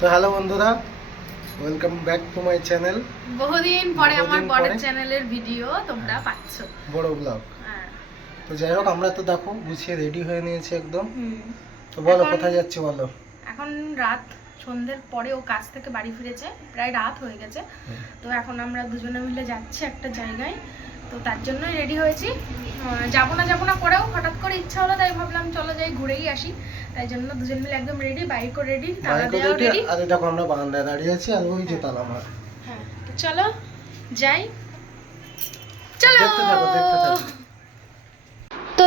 তো হ্যালো বন্ধুরা welcome back to my channel বহুদিন পরে আমার বড় চ্যানেলের ভিডিও তোমরা পাচ্ছ। বড় ব্লগ হ্যাঁ। তো যাই হোক আমরা তো দেখো গুছিয়ে রেডি হয়ে নিয়েছি একদম। তো বলো কোথায় যাচ্ছি বলো? এখন রাত সন্ধ্যের পরে ও কাজ থেকে বাড়ি ফিরেছে প্রায় রাত হয়ে গেছে। তো এখন আমরা দুজনে মিলে যাচ্ছি একটা জায়গায়। তো তার জন্যই রেডি হয়েছি। যাব না যাব না করেও হঠাৎ করে ইচ্ছা হলো তাই ভাবলাম চলো যাই ঘুরেই আসি। তাই জন্য দুজন মিলে একদম রেডি বাইকও রেডি তালা দেওয়াও রেডি আর দেখো আমরা বারান্দায় দাঁড়িয়ে আছি আর ওই যে তালা মার। হ্যাঁ চলো যাই। চলো দেখতে থাকো দেখতে থাকো।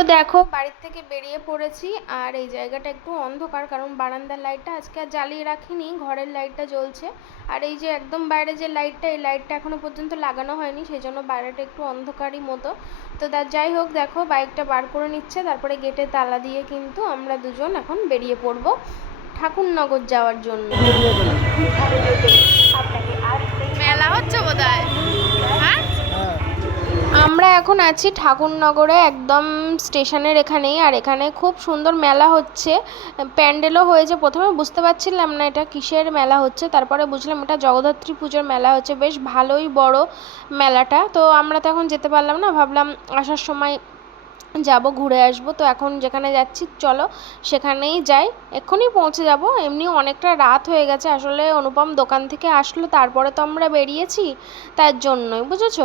তো দেখো, বাড়ির থেকে বেরিয়ে পড়েছি আর এই জায়গাটা একটু অন্ধকার কারণ বারান্দার লাইটটা আজকে আর জ্বালিয়ে রাখিনি, ঘরের লাইটটা জ্বলছে। আর এই যে একদম বাইরে যে লাইটটা, এই লাইটটা এখনও পর্যন্ত লাগানো হয়নি সেই জন্য বাইরেটা একটু অন্ধকারই মতো। তো তা যাই হোক, দেখো, বাইকটা বার করে নিচ্ছে, তারপরে গেটে তালা দিয়ে কিন্তু আমরা দুজন এখন বেরিয়ে পড়ব ঠাকুরনগর যাওয়ার জন্য। মেলা হচ্ছে বোধ হয় এখন আছি ঠাকুরনগরে, একদম স্টেশনের এখানেই। আর এখানে খুব সুন্দর মেলা হচ্ছে। প্যান্ডেলও হয়েছে প্রথমে, বুঝতে পারছিলাম না এটা কিসের মেলা হচ্ছে। তারপরে বুঝলাম এটা জগদ্ধাত্রী পুজোর মেলা হচ্ছে। বেশ ভালোই বড় মেলাটা। তো আমরা তো এখন যেতে পারলাম না, ভাবলাম আসার সময় যাব, ঘুরে আসব। তো এখন যেখানে যাচ্ছি, চলো সেখানেই যাই। এক্ষুনি পৌঁছে যাব। এমনি অনেকটা রাত হয়ে গেছে। আসলে অনুপম দোকান থেকে আসলো, তারপরে তো আমরা বেরিয়েছি তার জন্যই, বুঝেছ?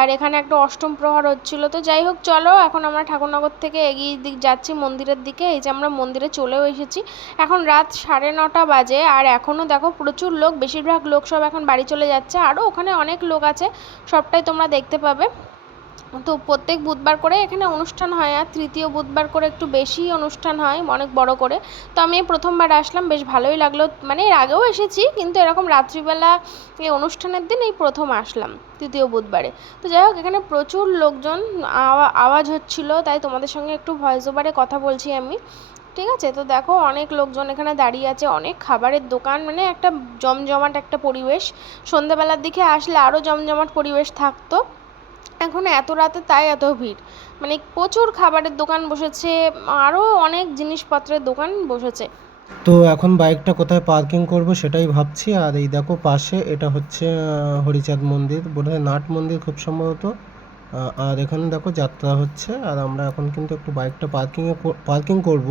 আর এখানে একটা অষ্টম প্রহর হচ্ছিল। তো যাই হোক, চলো এখন আমরা ঠাকুরনগর থেকে এগিয়ে দিক, যাচ্ছি মন্দিরের দিকে। এই যে আমরা মন্দিরে চলেও এসেছি। এখন রাত সাড়ে নটা বাজে। আর এখনও দেখো প্রচুর লোক, বেশিরভাগ লোক সব এখন বাড়ি চলে যাচ্ছে। আরও ওখানে অনেক লোক আছে, সবটাই তোমরা দেখতে পাবে। তো প্রত্যেক বুধবার করে এখানে অনুষ্ঠান হয় আর তৃতীয় বুধবার করে একটু বেশি অনুষ্ঠান হয়, অনেক বড় করে। তো আমি প্রথমবার আসলাম, বেশ ভালোই লাগল। মানে এর আগেও এসেছি, কিন্তু এরকম রাত্রিবেলা এই অনুষ্ঠানের দিন এই প্রথম আসলাম তৃতীয় বুধবারে। তো যাই হোক, এখানে প্রচুর লোকজন আওয়া- আওয়াজ হচ্ছিল, তাই তোমাদের সঙ্গে একটু ভয়েস ওভারে কথা বলছি আমি। ঠিক আছে? তো দেখো, অনেক লোকজন এখানে দাঁড়িয়ে আছে, অনেক খাবারের দোকান মানে একটা জমজমাট একটা পরিবেশ। সন্ধ্যাবেলার দিকে আসলে আরও জমজমাট পরিবেশ থাকতো। এখন এত রাতে তাই এত ভিড়। মানে প্রচুর খাবারের দোকান বসেছে আরও অনেক জিনিসপত্রের দোকান বসেছে। তো এখন বাইকটা কোথায় পার্কিং করব সেটাই ভাবছি, আর এই দেখো পাশে এটা হচ্ছে হরিচাঁদ মন্দির, বোধহয় নাট মন্দির খুব সম্ভবত। আর এখানে দেখো যাত্রা হচ্ছে, আর আমরা এখন কিন্তু একটু বাইকটা পার্কিংয়ে পার্কিং করব।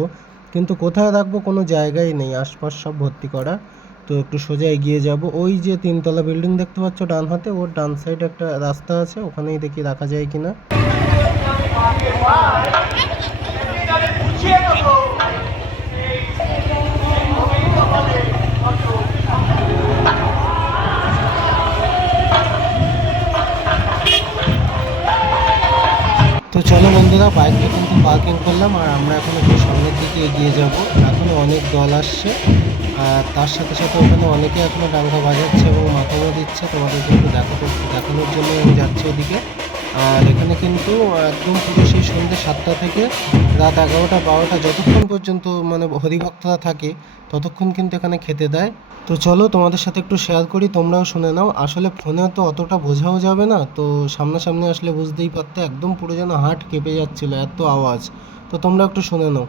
কিন্তু কোথায় রাখব কোনো জায়গাই নেই, আশপাশ সব ভর্তি করা। তো একটু সোজা এগিয়ে যাব। ওই যে তিনতলা বিল্ডিং দেখতে পাচ্ছ ডান হাতে, ওর ডান সাইডে একটা রাস্তা আছে, ওখানেই দেখি রাখা যায় কিনা। তো চলো বন্ধুরা বাইকটা কিন্তু পার্কিং করলাম, আর আমরা এখন একটু সামনের দিকে এগিয়ে যাব। এখনও অনেক দল আসছে। আর তার সাথে সাথে ওখানে অনেকে এখনও ডাঙ্গা বাজাচ্ছে এবং মাথামো দিচ্ছে। তোমাদের কিন্তু দেখাতে, দেখানোর জন্য আমি যাচ্ছি ওদিকে। আর এখানে কিন্তু একদম পুরো সেই সন্ধ্যে সাতটা থেকে রাত এগারোটা, বারোটা যতক্ষণ পর্যন্ত মানে হরিভক্তরা থাকে, ততক্ষণ কিন্তু এখানে খেতে দেয়। তো চলো তোমাদের সাথে একটু শেয়ার করি, তোমরাও শুনে নাও। আসলে ফোনে তো অতটা বোঝাও যাবে না, তো সামনাসামনি আসলে বুঝতেই পারতে, একদম পুরো যেন হাট কেঁপে যাচ্ছিল, এত আওয়াজ। তো তোমরা একটু শুনে নাও।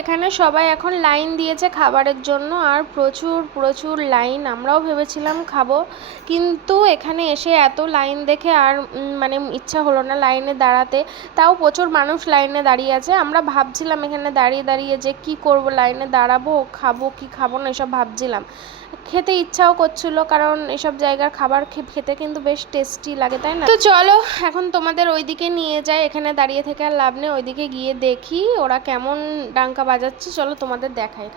এখানে সবাই এখন লাইন দিয়েছে খাবারের জন্য আর প্রচুর প্রচুর লাইন। আমরাও ভেবেছিলাম খাব, কিন্তু এখানে এসে এত লাইন দেখে আর মানে ইচ্ছা হলো না লাইনে দাঁড়াতে। তাও প্রচুর মানুষ লাইনে দাঁড়িয়ে আছে। আমরা ভাবছিলাম এখানে দাঁড়িয়ে দাঁড়িয়ে যে কি করব, লাইনে দাঁড়াবো, খাব, কি খাব না, এসব ভাবছিলাম। খেতে ইচ্ছাও করছিল, কারণ এসব জায়গার খাবার খেতে কিন্তু বেশ টেস্টি লাগে, তাই না? তো চলো, এখন তোমাদের ওইদিকে নিয়ে যাই, এখানে দাঁড়িয়ে থেকে আর লাভ নেই, ওইদিকে গিয়ে দেখি ওরা কেমন ডাঙ্কা বাজাচ্ছে, চলো তোমাদের দেখাই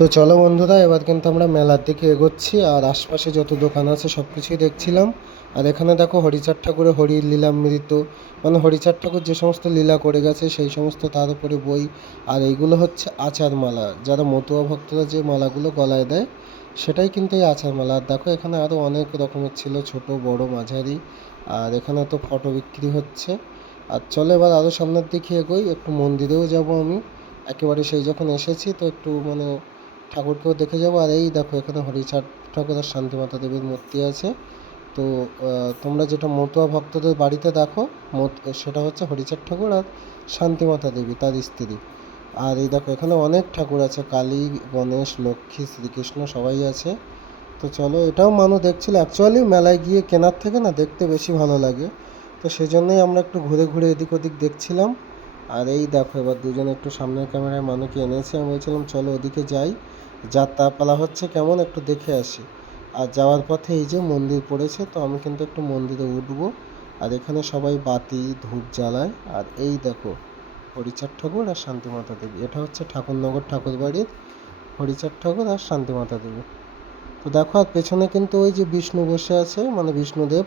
তো চলো বন্ধুরা, এবার কিন্তু আমরা মেলার দিকে এগোচ্ছি আর আশপাশে যত দোকান আছে সব কিছুই দেখছিলাম। আর এখানে দেখো হরিচাঁদ ঠাকুরের হরি লীলামৃত মানে হরিচাঁদ ঠাকুর যে সমস্ত লীলা করে গেছে সেই সমস্ত তার উপরে বই। আর এইগুলো হচ্ছে আচার মালা যারা মতুয়া ভক্তরা যে মালাগুলো গলায় দেয়, সেটাই কিন্তু এই আচার মেলা আর দেখো এখানে আরও অনেক রকমের ছিল, ছোট, বড়, মাঝারি। আর এখানে তো ফটো বিক্রি হচ্ছে। আর চলো এবার আরও সামনের দিকে এগোই, একটু মন্দিরেও যাব আমি। একেবারে সেই যখন এসেছি তো একটু মানে ঠাকুরকেও দেখে যাব। আর এই দেখো, এখানে হরিচাঁদ ঠাকুর আর শান্তিমাতা দেবীর মূর্তি আছে। তো তোমরা যেটা মতুয়া ভক্তদের বাড়িতে দেখো সেটা হচ্ছে হরিচাঁদ ঠাকুর আর শান্তিমাতা দেবী, তার স্ত্রী। আর এই দেখো, এখানে অনেক ঠাকুর আছে, কালী, গণেশ, লক্ষ্মী, শ্রীকৃষ্ণ, সবাই আছে। তো চলো, এটাও মানুষ দেখছিল। অ্যাকচুয়ালি মেলায় গিয়ে কেনার থেকে না দেখতে বেশি ভালো লাগে। তো সেই জন্যই আমরা একটু ঘুরে ঘুরে এদিক ওদিক দেখছিলাম। আর এই দেখো, এবার দুজনে একটু সামনের ক্যামেরায় মানুষকে এনেছি। আমি বলছিলাম, চলো ওদিকে যাই। যাত্রাপালা হচ্ছে কেমন একটু দেখে আসি। আর যাওয়ার পথে এই যে মন্দির পড়েছে, তো আমি কিন্তু একটু মন্দিরে উঠবো। আর এখানে সবাই বাতি, ধূপ জ্বালায়। আর এই দেখো, হরিচাঁদ ঠাকুর আর শান্তিমাতা দেবী। এটা হচ্ছে ঠাকুরনগর ঠাকুর বাড়ির হরিচাঁদ ঠাকুর আর শান্তিমাতা দেবী। তো দেখো, আর পেছনে কিন্তু ওই যে বিষ্ণু বসে আছে মানে বিষ্ণুদেব।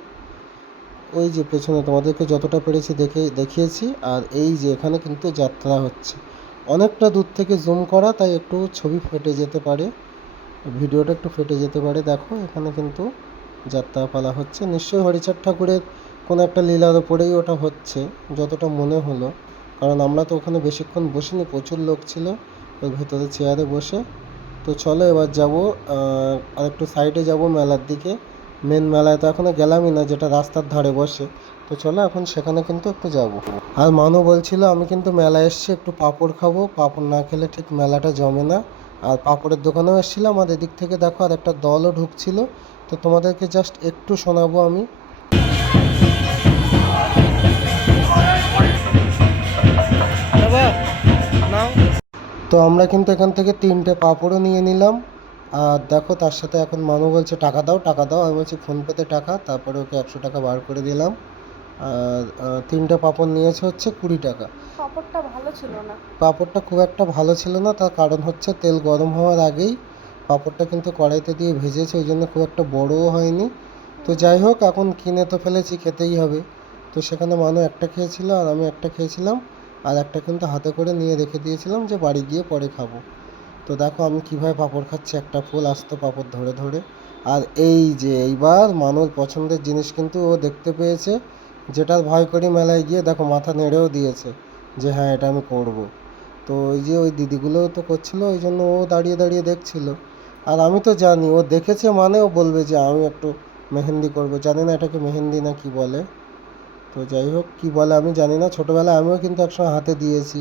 ওই যে পেছনে তোমাদেরকে যতটা পেরেছি দেখে, দেখিয়েছি। আর এই যে এখানে কিন্তু যাত্রা হচ্ছে। অনেকটা দূর থেকে জুম করা, তাই একটু ছবি ফেটে যেতে পারে। ভিডিওটা একটু ফেটে যেতে পারে। দেখো, এখানে কিন্তু যাত্রাপালা হচ্ছে। নিশ্চয়ই হরিচাঁদ ঠাকুরের কোনো একটা লীলার ওপরেই ওটা হচ্ছে, যতটা মনে হলো। কারণ আমরা তো ওখানে বেশিক্ষণ বসিনি, প্রচুর লোক ছিল ওই ভেতরে চেয়ারে বসে। তো চলো এবার যাব আর একটু সাইডে যাব মেলার দিকে। মেন মেলায় তো এখনও গেলামই না যেটা রাস্তার ধারে বসে। তো চলো এখন সেখানে কিন্তু একটু যাব। আর মানু বলছিল আমি কিন্তু মেলায় এসেছি একটু পাঁপড় খাব। পাঁপড় না খেলে ঠিক মেলাটা জমে না। আর পাঁপড়ের দোকানেও এসেছিলাম আর এদিক থেকে দেখো আর একটা দলও ঢুকছিল। তো তোমাদেরকে জাস্ট একটু শোনাবো আমি। তো আমরা কিন্তু এখান থেকে তিনটে পাঁপড়ও নিয়ে নিলাম। আর দেখো তার সাথে এখন মানু বলছে টাকা দাও টাকা দাও। আমি বলছি ফোনপেতে টাকা? তারপরে ওকে একশো টাকা বার করে দিলাম। তিনটে পাঁপড় নিয়েছে হচ্ছে কুড়ি টাকা। পাপড়টা ভালো ছিল না। পাঁপড়টা খুব একটা ভালো ছিল না তার কারণ হচ্ছে তেল গরম হওয়ার আগেই পাঁপড়টা কিন্তু কড়াইতে দিয়ে ভেজেছে ওই জন্য খুব একটা বড়ও হয়নি। তো যাই হোক এখন কিনে তো ফেলেছি খেতেই হবে। তো সেখানে মানু একটা খেয়েছিল আর আমি একটা খেয়েছিলাম। আর একটা কিন্তু হাতে করে নিয়ে রেখে দিয়েছিলাম যে বাড়ি গিয়ে পরে খাব। তো দেখো আমি কীভাবে পাঁপড় খাচ্ছি, একটা ফুল আসতো পাঁপড় ধরে ধরে। আর এই যে এইবার মানুষ পছন্দের জিনিস কিন্তু ও দেখতে পেয়েছে, যেটার ভয় করি মেলায় গিয়ে দেখো মাথা নেড়েও দিয়েছে যে হ্যাঁ এটা আমি করব। তো ওই যে ওই দিদিগুলোও তো করছিল, ওই জন্য ও দাঁড়িয়ে দাঁড়িয়ে দেখছিল। আর আমি তো জানি, ও দেখেছে মানে ও বলবে যে আমি একটু মেহেন্দি করব। জানি না এটাকে মেহেন্দি না কি বলে। তো যাই হোক, কি বলে আমি জানি না। ছোটোবেলায় আমিও কিন্তু একসময় হাতে দিয়েছি।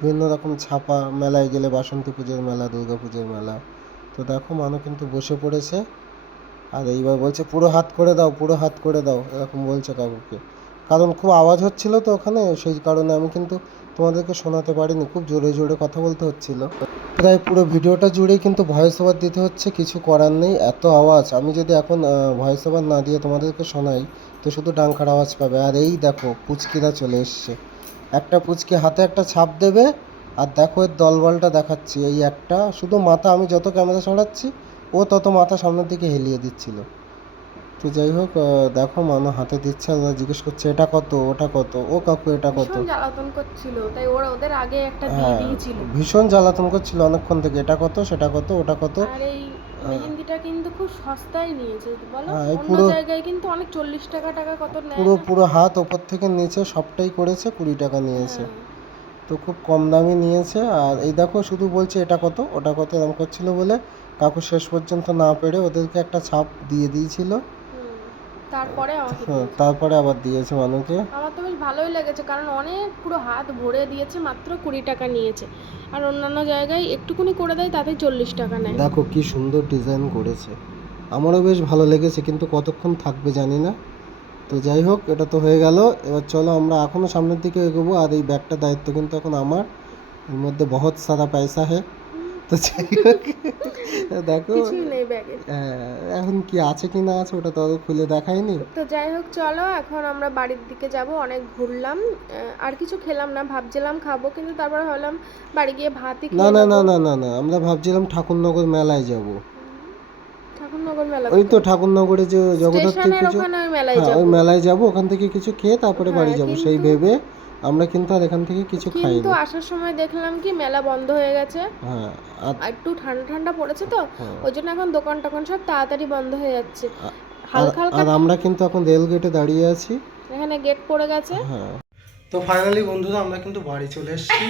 বিভিন্ন রকম ছাপা মেলায় গেলে বাসন্তী পুজোর মেলা, দুর্গা পুজোর মেলা। তো দেখো মানু কিন্তু বসে পড়েছে। আর এইবার বলছে, পুরো হাত করে দাও, পুরো হাত করে দাও। এরকম বলছে কাকুকে। কারণ খুব আওয়াজ হচ্ছিল তো ওখানে, সেই কারণে আমি কিন্তু তোমাদেরকে শোনাতে পারিনি। খুব জোরে জোরে কথা বলতে হচ্ছিল। প্রায় পুরো ভিডিওটা জুড়েই কিন্তু ভয়েস ওভার দিতে হচ্ছে, কিছু করার নেই। এত আওয়াজ। আমি যদি এখন ভয়েস ওভার না দিয়ে তোমাদেরকে শোনাই, তো শুধু ডাঙ্কার আওয়াজ পাবে। আর এই দেখো, পুচকিরা চলে এসছে। একটা পুচকে হাতে একটা ছাপ দেবে আর দেখো এর দলবলটা দেখাচ্ছি। এই একটা শুধু মাথা আমি যত ক্যামেরা সরাচ্ছি ও তত মাথা সামনের দিকে হেলিয়ে দিচ্ছিল। তো যাই হোক দেখো মানো হাতে দিচ্ছে ওরা জিজ্ঞেস করছে এটা কত? ওটা কত? ও কাকু এটা কত? জ্বালাতন করছিল তাই ওরা ওদের আগে একটা দিয়ে হ্যাঁ দিয়েছিল। ভীষণ জ্বালাতন করছিল অনেকক্ষণ থেকে এটা কত? সেটা কত? ওটা কত? আর এই মেহেন্দিটা কিন্তু খুব সস্তায় নিয়েছে বলো? হ্যাঁ, অন্য জায়গায় কিন্তু অনেক চল্লিশ টাকা টাকা কত নেয় পুরো পুরো হাত ওপর থেকে নিচে সবটাই করেছে কুড়ি টাকা নিয়েছে। হ্যাঁ। তো খুব কম দামে নিয়েছে আর এই দেখো শুধু বলছে এটা কত ওটা কত এরকম করছিল বলে কাকু শেষ পর্যন্ত না পেরে ওদেরকে একটা ছাপ দিয়ে দিয়েছিল। তারপরে হ্যাঁ তারপরে আবার দিয়েছে মানুকে। আমার তো ভালোই লেগেছে, কারণ অনেক পুরো হাত ভরে দিয়েছে, মাত্র কুড়ি টাকা নিয়েছে। আর অন্যান্য জায়গায় একটুকুনি করে দেয়, তাতে চল্লিশ টাকা নেয়। দেখো কি সুন্দর ডিজাইন করেছে। আমারও বেশ ভালো লেগেছে, কিন্তু কতক্ষণ থাকবে জানি না। তো যাই হোক, এটা তো হয়ে গেল। এবার চলো আমরা এখনও সামনের দিকে এগোবো, আর এই ব্যাগটার দায়িত্ব কিন্তু এখন আমার। এর মধ্যে বহুত সারা পয়সা হে। তো দেখো হ্যাঁ, এখন কি আছে কি না আছে ওটা তো খুলে দেখায়নি। তো যাই হোক চলো এখন আমরা বাড়ির দিকে যাব অনেক ঘুরলাম আর কিছু খেলাম না ভাবছিলাম খাব কিন্তু তারপরে ভাবলাম বাড়ি গিয়ে ভাতই না না না না না না আমরা ভাবছিলাম ঠাকুরনগর মেলায় যাব। ঠাকুরনগর মেলা ওই তো ঠাকুরনগরে যে জগদ্ধাত্রী পুজো। ওই মেলায় হ্যাঁ যাব। মেলায় যাব ওখান থেকে কিছু খেয়ে তারপরে বাড়ি হ্যাঁ, যাব সেই ভেবে। আমরা কিন্তু আর এখান থেকে কিছু খাইনি। কিন্তু আসার সময় দেখলাম কি মেলা বন্ধ হয়ে গেছে। হ্যাঁ আর একটু ঠান্ডা ঠান্ডা পড়েছে তো হ্যাঁ। ওই জন্য এখন দোকান টোকান সব তাড়াতাড়ি বন্ধ হয়ে যাচ্ছে। আর- হালকা হালকা আর আমরা কিন্তু এখন রেল গেটে দাঁড়িয়ে আছি। এখানে গেট পড়ে গেছে। হ্যাঁ। তো ফাইনালি বন্ধুরা আমরা কিন্তু বাড়ি চলে এসেছি।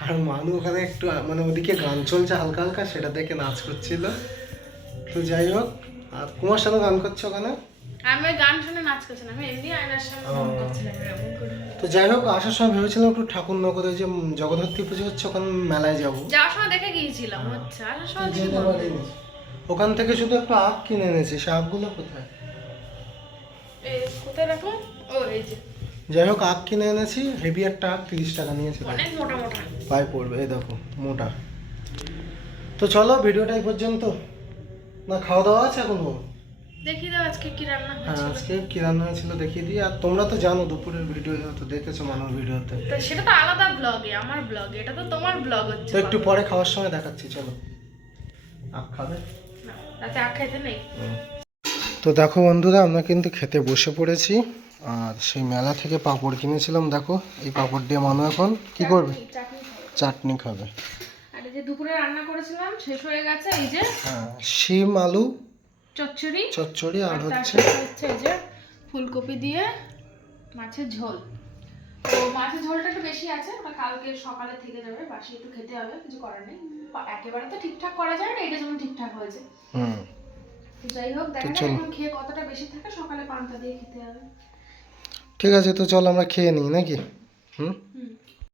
আর মানু ওখানে একটু মানে ওদিকে গান চলছে হালকা হালকা সেটা দেখে নাচ করছিল। তো যাই হোক আর কুমার সাথে গান করছে ওখানে? আমি গান শুনে নাচ করছি আমি এমনি আয়নার সামনে গান করছিলাম এরকম করে। তো যাই হোক আসার সময় ভেবেছিলাম একটু ঠাকুর নগরে যে জগদ্ধাত্রী পুজো হচ্ছে ওখানে মেলায় যাব। যাওয়ার সময় দেখে গিয়েছিলাম আচ্ছা আসার সময় যেতে পারিনি। ওখান থেকে শুধু একটা আখ কিনে এনেছি সে আখগুলো কোথায়? কোথায় রাখো? ও এই যে। যাই হোক আখ কিনে এনেছি হেভি একটা আখ তিরিশ টাকা নিয়েছে অনেক মোটা মোটা। পায়ে পড়বে এই দেখো মোটা। তো চলো ভিডিওটা এই পর্যন্ত। না খাওয়া দাওয়া আছে এখনও? দেখি দাও আজকে কি রান্না হ্যাঁ হয়েছে আজকে কি রান্না হয়েছিল দেখিয়ে দিই। আর তোমরা তো জানো দুপুরের ভিডিও তো দেখেছ মানুষ ভিডিওতে তো। সেটা তো আলাদা ব্লগে আমার ব্লগে এটা তো তোমার ব্লগ হচ্ছে তো একটু পরে খাওয়ার সময় দেখাচ্ছি চলো। আখ খাবে? না, রাতে আখ খাইতে নেই। তো দেখো বন্ধুরা আমরা কিন্তু খেতে বসে পড়েছি। আর সেই মেলা থেকে পাঁপড় কিনেছিলাম দেখো। এই পাঁপড় দিয়ে মানু এখন কি করবে? চাটনি খাবে। আর যে দুপুরে রান্না করেছিলাম শেষ হয়ে গেছে এই যে হ্যাঁ শিম আলু চচ্চড়ি চচ্চড়ি আর হচ্ছে হচ্ছে এই যে ফুলকপি দিয়ে মাছের ঝোল। তো মাছের ঝোলটা একটু বেশি আছে ওটা কালকে সকালে থেকে যাবে বাসি একটু খেতে হবে কিছু করার নেই। একেবারে তো ঠিকঠাক করা যায় না এটা যেমন ঠিকঠাক হয়েছে। হুম। যাই হোক দেখা যাক এখন খেয়ে কতটা বেশি থাকে সকালে পান্তা দিয়ে খেতে হবে। ঠিক আছে তো চল আমরা খেয়ে নিই নাকি? হুম? হুম।